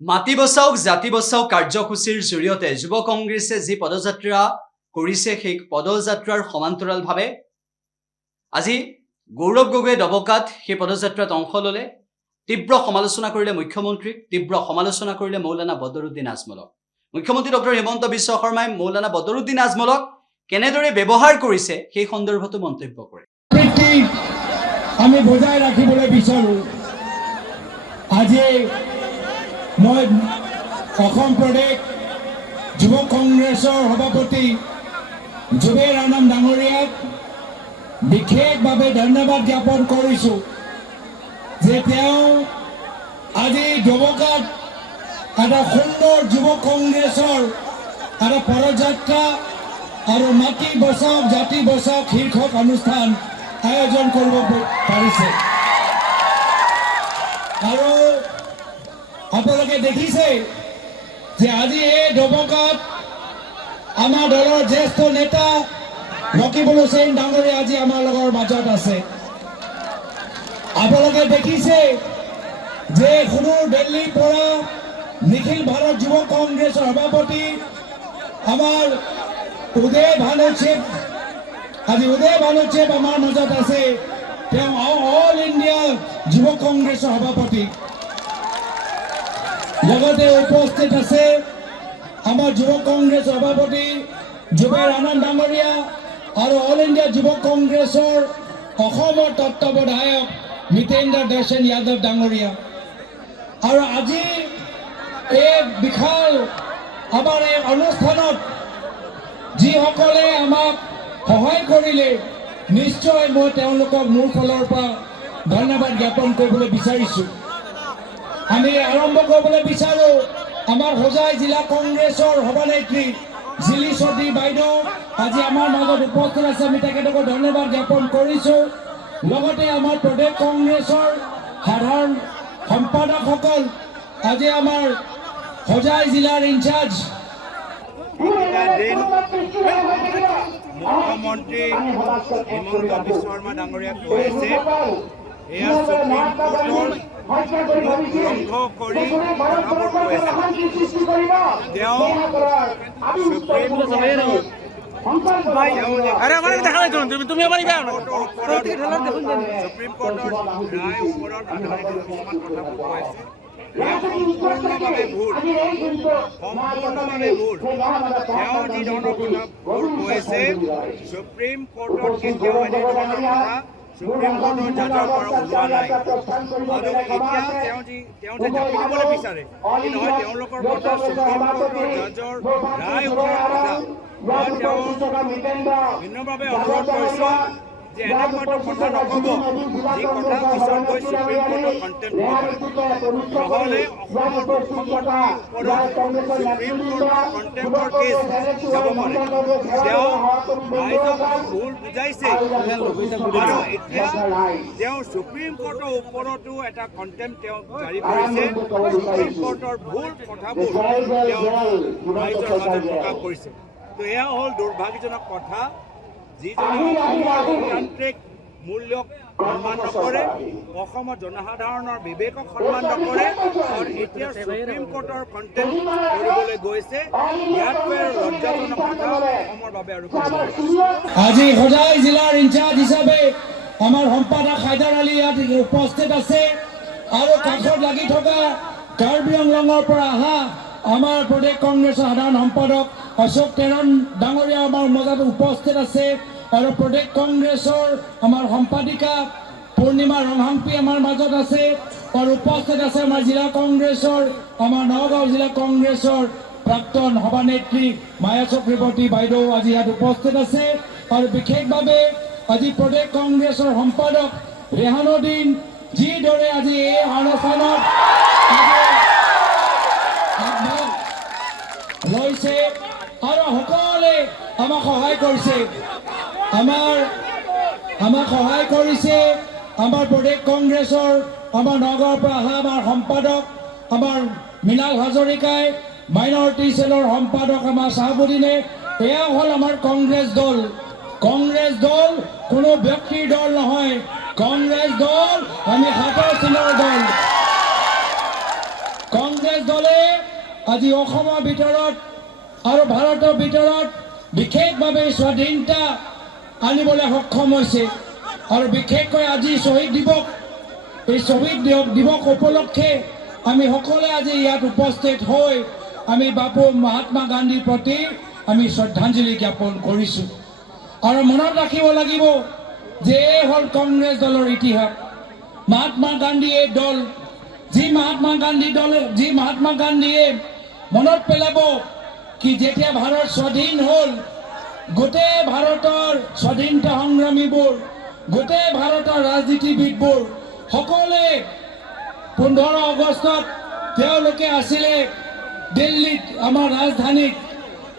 মাটি বচাওক জাতি বচাওক কাৰ্যসূচীৰ জৰিয়তে যুৱ কংগ্ৰেছে যি পদযাত্ৰা কৰিছে সেই পদযাত্ৰাৰ সমান্তৰালভাৱে আজি গৌৰৱ গগৈয়ে দবকাত সেই পদযাত্ৰাত অংশ ল'লে। তীব্ৰ সমালোচনা কৰিলে মুখ্যমন্ত্ৰীক, তীব্ৰ সমালোচনা কৰিলে মৌলানা বদৰুদ্দিন আজমলক। মুখ্যমন্ত্ৰী ডক্টৰ হিমন্ত বিশ্ব শৰ্মাই মৌলানা বদৰুদ্দিন আজমলক কেনেদৰে ব্যৱহাৰ কৰিছে সেই সন্দৰ্ভতো মন্তব্য কৰে। আমি বজাই ৰাখিবলৈ বিচাৰোঁ। আজি মই অসম প্ৰদেশ যুৱ কংগ্ৰেছৰ সভাপতি জুবেৰ আনাম ডাঙৰীয়াক বিশেষভাৱে ধন্যবাদ জ্ঞাপন কৰিছোঁ যে তেওঁ আজি দবকাত এটা সুন্দৰ যুৱ কংগ্ৰেছৰ এটা পদযাত্ৰা আৰু মাটি বচাওক জাতি বচাওক শীৰ্ষক অনুষ্ঠান আয়োজন কৰিব পাৰিছে। আৰু আপোনালোকে দেখিছে যে আজি এই দবকাত আমাৰ দলৰ জ্যেষ্ঠ নেতা ৰকিবুল হুছেইন ডাঙৰীয়া আজি আমাৰ লগৰ মাজত আছে। আপোনালোকে দেখিছে যে সুদূৰ দিল্লীৰ পৰা নিখিল ভাৰত যুৱ কংগ্ৰেছৰ সভাপতি আমাৰ উদয় ভানুচেপ আমাৰ মাজত আছে। তেওঁ অল ইণ্ডিয়া যুৱ কংগ্ৰেছৰ সভাপতি। লগতে উপস্থিত আছে আমাৰ যুৱ কংগ্ৰেছ সভাপতি জুবেৰ আনাম ডাঙৰীয়া আৰু অল ইণ্ডিয়া যুৱ কংগ্ৰেছৰ অসমৰ তত্ত্বাৱধায়ক মিতেন্দ্ৰ দেশন যাদৱ ডাঙৰীয়া। আৰু আজি এই বিশাল আমাৰ এই অনুষ্ঠানত যিসকলে আমাক সহায় কৰিলে নিশ্চয় মই তেওঁলোকক মোৰ ফালৰ পৰা ধন্যবাদ জ্ঞাপন কৰিবলৈ বিচাৰিছোঁ। আমি আৰম্ভ কৰিবলৈ বিচাৰোঁ আমাৰ হোজাই জিলা কংগ্ৰেছৰ সভানেত্ৰী জিলি চৌধুৰী বাইদেউ আজি আমাৰ মাজত উপস্থিত আছে। আমি তেখেতক ধন্যবাদ জ্ঞাপন কৰিছোঁ। লগতে আমাৰ প্ৰদেশ কংগ্ৰেছৰ সাধাৰণ সম্পাদকসকল আজি আমাৰ হোজাই জিলাৰ ইনচাৰ্জ মুখ্যমন্ত্ৰী হিমন্ত বিশ্ব শৰ্মা ডাঙৰীয়াক কৈ আছে এয়া সুপ্ৰিম কোৰ্টৰ উলংঘ কৰি কথাবোৰ কৈ আছে। তেওঁ সুপ্ৰিম কোৰ্টৰ ৰায় ওপৰত আধাৰিত কিছুমান কথাবোৰ কৈ আছে। সম্পূৰ্ণভাৱে ভুল। তেওঁ যি ধৰণৰ কথাবোৰ কৈছে সুপ্ৰিম কোৰ্টত কেতিয়াও এনেধৰণৰ কথা সুপ্ৰিম কোৰ্টৰ জাজৰ পৰা ওলোৱা নাই। আৰু এতিয়া তেওঁ যে জাপি দিবলৈ বিচাৰে ই নহয়, তেওঁলোকৰ কথা সুপ্ৰিম কোৰ্টৰ জাজৰ ৰায় ওপৰত কথা। মই তেওঁ ভিন্নভাৱে অনুৰোধ কৰিছোঁ যে এনেকুৱা কথা নক'ব যি কথা পিছত গৈ সুপ্ৰিম কোৰ্টৰ কণ্টেম্প নহ'লে অসমৰ মুখ্যমন্ত্ৰীৰ ওপৰত সুপ্ৰিম কোৰ্টৰ কণ্টেম্পৰ কেছ যাব পাৰে। তেওঁ ৰাইজক ভুল বুজাইছে আৰু এতিয়া তেওঁ সুপ্ৰিম কোৰ্টৰ ওপৰতো এটা কণ্টেম্প তেওঁ জাৰি কৰিছে। সুপ্ৰিম কোৰ্টৰ ভুল কথাবোৰ তেওঁ ৰাইজৰ মাজত প্ৰকাশ কৰিছে। তো এয়া হ'ল দুৰ্ভাগ্যজনক কথা। যিজনে অসমৰ গণতান্ত্ৰিক মূল্যক সন্মান নকৰে, অসমৰ জনসাধাৰণৰ বিবেকক সন্মান নকৰে আৰু এতিয়া সুপ্ৰিম কোৰ্টৰ কণ্টেম্প কৰিবলৈ গৈছে, ইয়াতকৈ লজ্জাজনক কথা অসমৰ বাবে আৰু আজি হোজাই জিলাৰ ইনচাৰ্জ হিচাপে আমাৰ সম্পাদক হাইদাৰ আলী ইয়াত উপস্থিত আছে। আৰু কাষত লাগি থকা কাৰ্বি আংলঙৰ পৰা অহা আমাৰ প্ৰদেশ কংগ্ৰেছৰ সাধাৰণ সম্পাদক অশোক তেৰণ ডাঙৰীয়া আমাৰ মাজত উপস্থিত আছে। আৰু প্ৰদেশ কংগ্ৰেছৰ আমাৰ সম্পাদিকা পূৰ্ণিমা ৰংহাংপি আমাৰ মাজত আছে। আৰু উপস্থিত আছে আমাৰ জিলা কংগ্ৰেছৰ আমাৰ নগাঁও জিলা কংগ্ৰেছৰ প্ৰাক্তন সভানেত্ৰী মায়া চক্ৰৱৰ্তী বাইদেউ আজি ইয়াত উপস্থিত আছে। আৰু বিশেষভাৱে আজি প্ৰদেশ কংগ্ৰেছৰ সম্পাদক ৰেহানুদ্দিন যিদৰে আজি এই অনুষ্ঠানত লৈছে আৰু সকলোৱে আমাক সহায় কৰিছে। আমাক সহায় কৰিছে আমাৰ প্ৰদেশ কংগ্ৰেছৰ আমাৰ নগাঁৱৰ পৰা অহা আমাৰ সম্পাদক আমাৰ মৃণাল হাজৰিকাই, মাইনৰিটি চেলৰ সম্পাদক আমাৰ চাহাবুদ্দিনে। এয়া হ'ল আমাৰ কংগ্ৰেছ দল। কংগ্ৰেছ দল কোনো ব্যক্তিৰ দল নহয়, কংগ্ৰেছ দল আমি হাতৰ চিনৰ দল। কংগ্ৰেছ দলে আজি অসমৰ ভিতৰত আৰু ভাৰতৰ ভিতৰত বিশেষভাৱে স্বাধীনতা আনিবলৈ সক্ষম হৈছে আৰু বিশেষকৈ আজি শ্বহীদ দিৱস এই শ্বহীদ দিৱস উপলক্ষে আমি সকলোৱে আজি ইয়াত উপস্থিত হৈ আমি বাপু মহাত্মা গান্ধীৰ প্ৰতি আমি শ্ৰদ্ধাঞ্জলি জ্ঞাপন কৰিছোঁ আৰু মনত ৰাখিব লাগিব যে এই হ'ল কংগ্ৰেছ দলৰ ইতিহাস মহাত্মা গান্ধী এই দল যি মহাত্মা গান্ধীয়ে মনত পেলাব কি যেতিয়া ভাৰত স্বাধীন হ'ল গোটেই ভাৰতৰ স্বাধীনতা সংগ্ৰামীবোৰ গোটেই ভাৰতৰ ৰাজনীতিবিদবোৰ সকলোৱে 15 আগষ্টত তেওঁলোকে আছিলে দিল্লীত আমাৰ ৰাজধানীত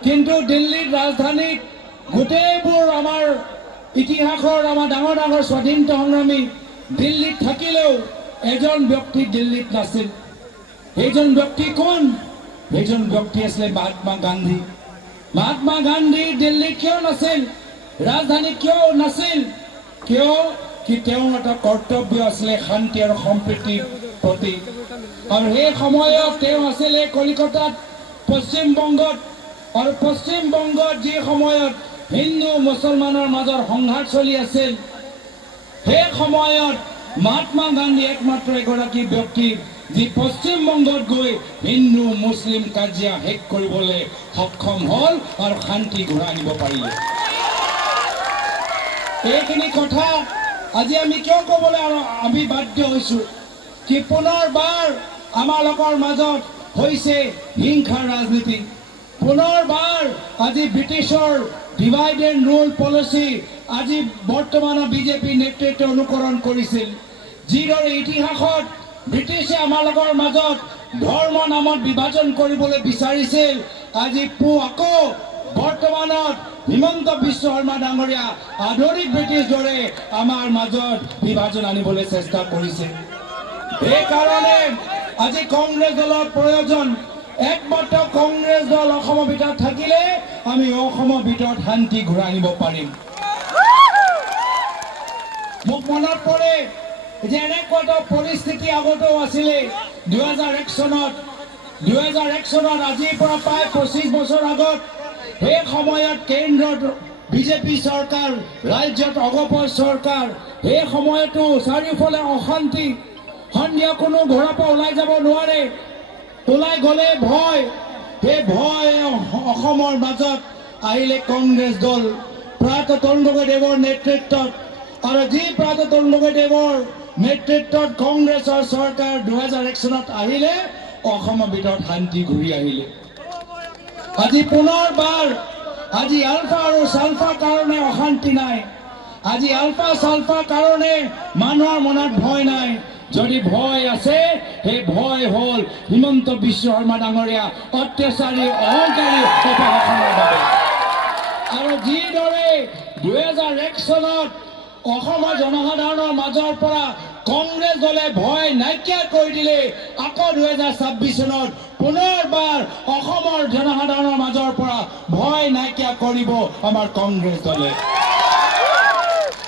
কিন্তু দিল্লীত ৰাজধানীত গোটেইবোৰ আমাৰ ইতিহাসৰ আমাৰ ডাঙৰ ডাঙৰ স্বাধীনতা সংগ্ৰামী দিল্লীত থাকিলেও এজন ব্যক্তি দিল্লীত নাছিল সেইজন ব্যক্তি কোন সেইজন ব্যক্তি আছিলে মহাত্মা গান্ধী দিল্লীত কিয় নাছিল ৰাজধানীত কিয় নাছিল কিয় কি তেওঁৰ এটা কৰ্তব্য আছিলে শান্তি আৰু সম্প্ৰীতিৰ প্ৰতি আৰু সেই সময়ত তেওঁ আছিলে কলিকতাত পশ্চিম বংগত যি সময়ত হিন্দু মুছলমানৰ মাজৰ সংঘাত চলি আছিল সেই সময়ত মহাত্মা গান্ধী একমাত্ৰ এগৰাকী ব্যক্তি যি পশ্চিম বংগত গৈ হিন্দু মুছলিম কাজিয়া শেষ কৰিবলৈ সক্ষম হ'ল আৰু শান্তি ঘূৰাই আনিব পাৰিলে এইখিনি কথা আজি আমি কিয় ক'বলৈ আৰু আমি বাধ্য হৈছোঁ কি পুনৰবাৰ আমাৰ লোকৰ মাজত হৈছে হিংসাৰ ৰাজনীতি পুনৰবাৰ আজি ব্ৰিটিছৰ ডিভাইড এণ্ড ৰুল পলিচি আজি বৰ্তমানৰ বিজেপি নেতৃত্বে অনুকৰণ কৰিছিল যিদৰে ইতিহাসত ব্ৰিটিছে আমাৰ লোকৰ মাজত ধৰ্ম নামত বিভাজন কৰিবলৈ বিচাৰিছিল আজি আকৌ বৰ্তমানত হিমন্ত বিশ্ব শৰ্মা ডাঙৰীয়া আধুনিক ব্ৰিটিছ দৰে আমাৰ মাজত বিভাজন আনিবলৈ চেষ্টা কৰিছে সেইকাৰণে আজি কংগ্ৰেছ দলৰ প্ৰয়োজন একমাত্ৰ কংগ্ৰেছ দল অসমৰ ভিতৰত থাকিলে আমি অসমৰ ভিতৰত শান্তি ঘূৰাই আনিব পাৰিম মোক মনত পৰে যে এনেকুৱা এটা পৰিস্থিতি আগতেও আছিলে 2001 চনত আজিৰ পৰা প্ৰায় 25 বছৰ আগত সেই সময়ত কেন্দ্ৰত বিজেপি চৰকাৰ ৰাজ্যত অগপৰ চৰকাৰ সেই সময়তো চাৰিওফালে অশান্তি সন্ধিয়া কোনো ঘৰৰ পৰা ওলাই যাব নোৱাৰে ওলাই গ'লে ভয় সেই ভয় অসমৰ মাজত আহিলে কংগ্ৰেছ দল প্ৰাত তৰুণ গগৈদেৱৰ নেতৃত্বত আৰু যি প্ৰাত তৰুণ গগৈদেৱৰ নেতৃত্বত কংগ্ৰেছৰ চৰকাৰ 2001 চনত আহিলে অসমৰ ভিতৰত শান্তি ঘূৰি আহিলে আজি পুনৰবাৰ আজি আলফা আৰু চালফাৰ কাৰণে অশান্তি নাই আজি আলফা চালফাৰ কাৰণে মানুহৰ মনত ভয় নাই যদি ভয় আছে সেই ভয় হ'ল হিমন্ত বিশ্ব শৰ্মা ডাঙৰীয়া অত্যাচাৰী অহংকাৰী অপশাসনৰ বাবে আৰু যিদৰে 2001 চনত অসমৰ জনসাধাৰণৰ মাজৰ পৰা কংগ্ৰেছ দলে ভয় নাইকিয়া কৰি দিলে আকৌ 2026 চনত পুনৰবাৰ অসমৰ জনসাধাৰণৰ মাজৰ পৰা ভয় নাইকিয়া কৰিব আমাৰ কংগ্ৰেছ দলে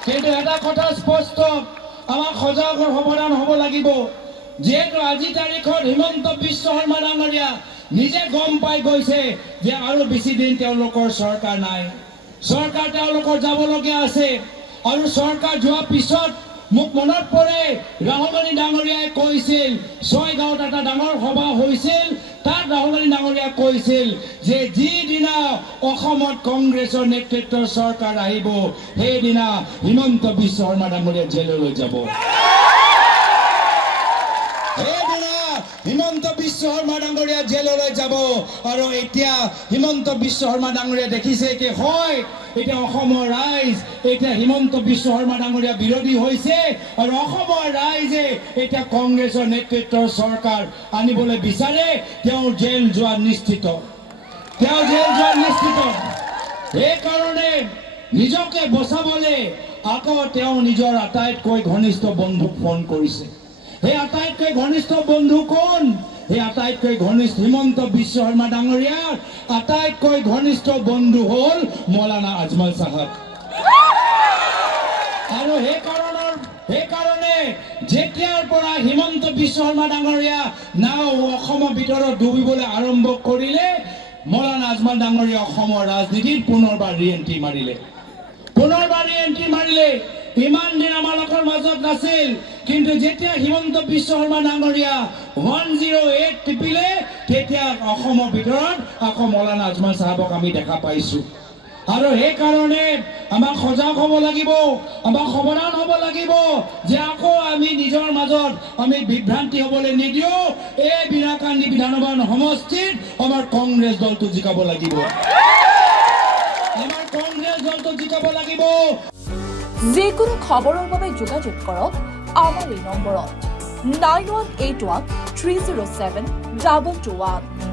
কিন্তু এটা কথা স্পষ্ট আমাক সজাগ সাৱধান হ'ব লাগিব যিহেতু আজি তাৰিখত হিমন্ত বিশ্ব শৰ্মা ডাঙৰীয়া নিজে গম পাই গৈছে যে আৰু বেছি দিন তেওঁলোকৰ চৰকাৰ নাই চৰকাৰ তেওঁলোকৰ যাবলগীয়া আছে আৰু চৰকাৰ যোৱাৰ পিছত মোক মনত পৰে ৰাহুল গান্ধী ডাঙৰীয়াই কৈছিল ছয়গাঁৱত এটা ডাঙৰ সভা হৈছিল তাত ৰাহুল গান্ধী ডাঙৰীয়াই কৈছিল যে যিদিনা অসমত কংগ্ৰেছৰ নেতৃত্বৰ চৰকাৰ আহিব সেইদিনা হিমন্ত বিশ্ব শৰ্মা ডাঙৰীয়া জেললৈ যাব হিমন্ত বিশ্ব শৰ্মা ডাঙৰীয়া জেললৈ যাব আৰু এতিয়া হিমন্ত বিশ্ব শৰ্মা ডাঙৰীয়া দেখিছে কি হয় এতিয়া অসমৰ ৰাইজ এতিয়া হিমন্ত বিশ্ব শৰ্মা ডাঙৰীয়া বিৰোধী হৈছে আৰু অসমৰ ৰাইজে এতিয়া কংগ্ৰেছৰ নেতৃত্বৰ চৰকাৰ আনিবলৈ বিচাৰে তেওঁ জেল যোৱা নিশ্চিত সেইকাৰণে নিজকে বচাবলৈ আকৌ তেওঁ নিজৰ আটাইতকৈ ঘনিষ্ঠ বন্ধুক ফোন কৰিছে সেই আটাইতকৈ ঘনিষ্ঠ বন্ধু কোন সেই আটাইতকৈ ঘনিষ্ঠ হিমন্ত বিশ্ব শৰ্মা ডাঙৰীয়াৰ আটাইতকৈ ঘনিষ্ঠ বন্ধু হ'ল মৌলানা আজমল চাহাব আৰু সেইকাৰণে যেতিয়াৰ পৰা হিমন্ত বিশ্ব শৰ্মা ডাঙৰীয়া নাও অসমৰ ভিতৰত ডুবিবলৈ আৰম্ভ কৰিলে মৌলানা আজমল ডাঙৰীয়া অসমৰ ৰাজনীতিত পুনৰবাৰ ৰিএণ্ট্ৰি মাৰিলে ইমান দিন আমাৰ লোকৰ মাজত নাছিল কিন্তু যেতিয়া হিমন্ত বিশ্ব শৰ্মা ডাঙৰীয়া 108 টিপিলে তেতিয়া অসমৰ ভিতৰত আকৌ মৌলানা আজমল চাহাবক আমি দেখা পাইছো আৰু এই কাৰণে আমাক সজাগ হ'ব লাগিব আমাক সাৱধান হ'ব লাগিব যে আকৌ আমি নিজৰ মাজত আমি বিভ্ৰান্তি হ'বলৈ নিদিওঁ এই বিনাকান্দি বিধানসভা সমষ্টিত আমাৰ কংগ্ৰেছ দলটো জিকাব লাগিব যিকোনো খবৰৰ বাবে যোগাযোগ কৰক আমাৰ এই নম্বৰত 9181 307 2221